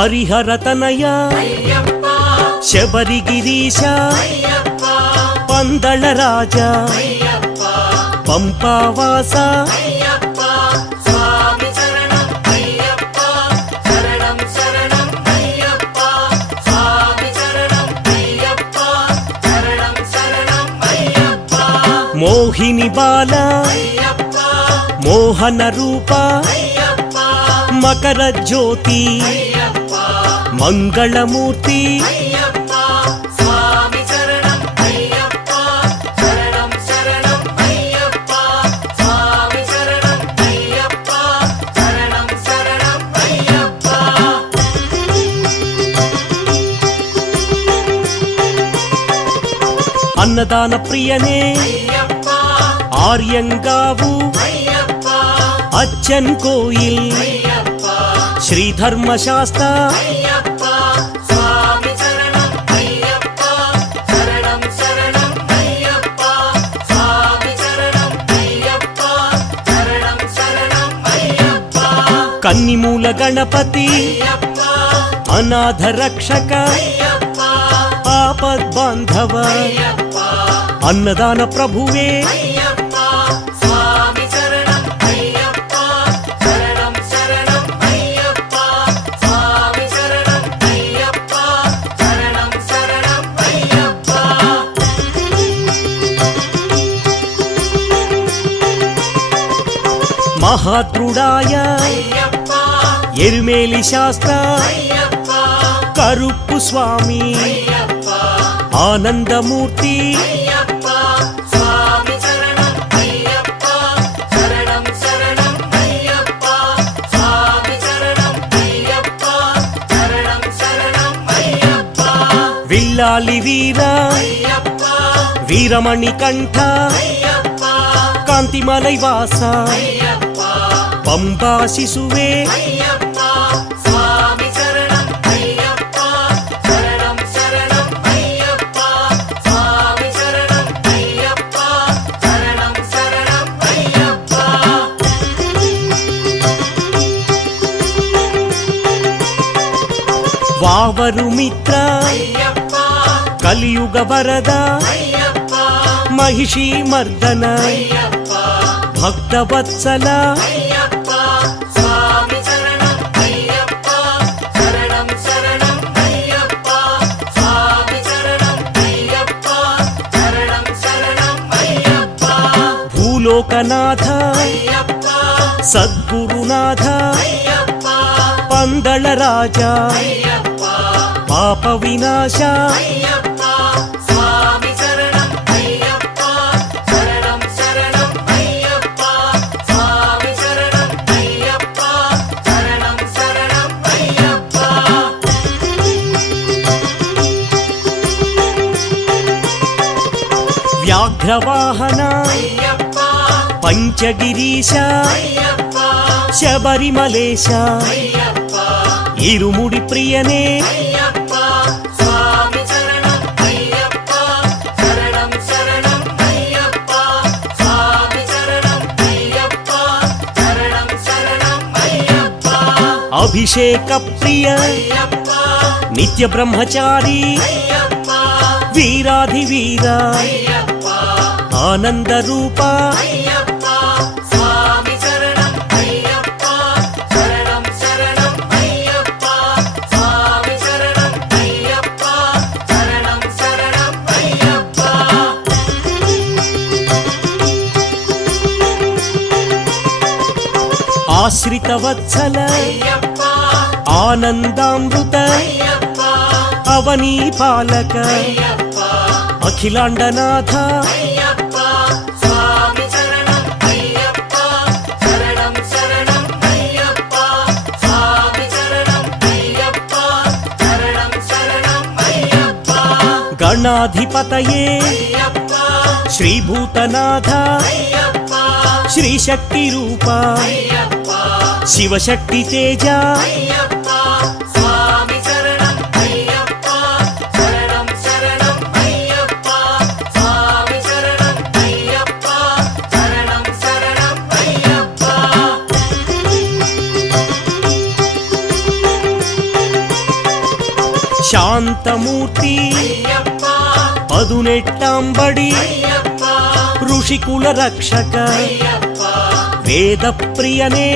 హరిహరతనయ శబరిగిరీశ పందళ రాజా పంపావాస మోహిని బాల మోహన రూప మకర జ్యోతి మంగళమూర్తి అన్నదాన ప్రియనే ఆర్యంగావు అచ్చన్ కోయిల్ శ్రీ ధర్మశాస్త్ర కన్నిమూల గణపతి అనాథ రక్షక ఆపద్ బాంధవ అన్నదాన ప్రభువే మహాత్రుడాయ ఎరుమేలి శాస్త్ర కరుప్పు స్వామి ఆనందమూర్తి విల్లాలి వీర వీరమణి కంఠ కాంతిమలై వాస పంబా శిశువే వావరు మిత్ర కలియుగ వరద మహిషీ మర్దన భక్తవత్సల భూలోకనాథ సద్గురునాథ పందళ రాజా పాప వినాశ వ్యాఘ్రవాహన పంచగిరీశ శబరిమలేశ ఇరుముడి ప్రియనే అభిషేక ప్రియ నిత్య బ్రహ్మచారి వీరాధివీర ఆనంద రూప ఆశ్రిత వత్సల ఆనందామృత అవనీ పాలక అఖిలాండనాథ గణాధిపతయే శ్రీభూతనాథ శ్రీశక్తి రూప శివశక్తి తేజ ಶಾಂತಮೂರ್ತಿ ಪದುನೆಟ್ಟಾಂಬಡಿ ಋಷಿಕುಲ ರಕ್ಷಕ ವೇದ ಪ್ರಿಯನೇ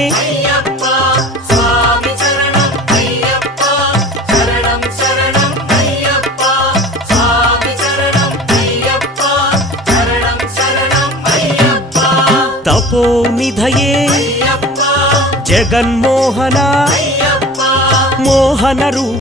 ತಪೋನಿಧಯೇ ಜಗನ್ಮೋಹನ ಮೋಹನ ರೂಪ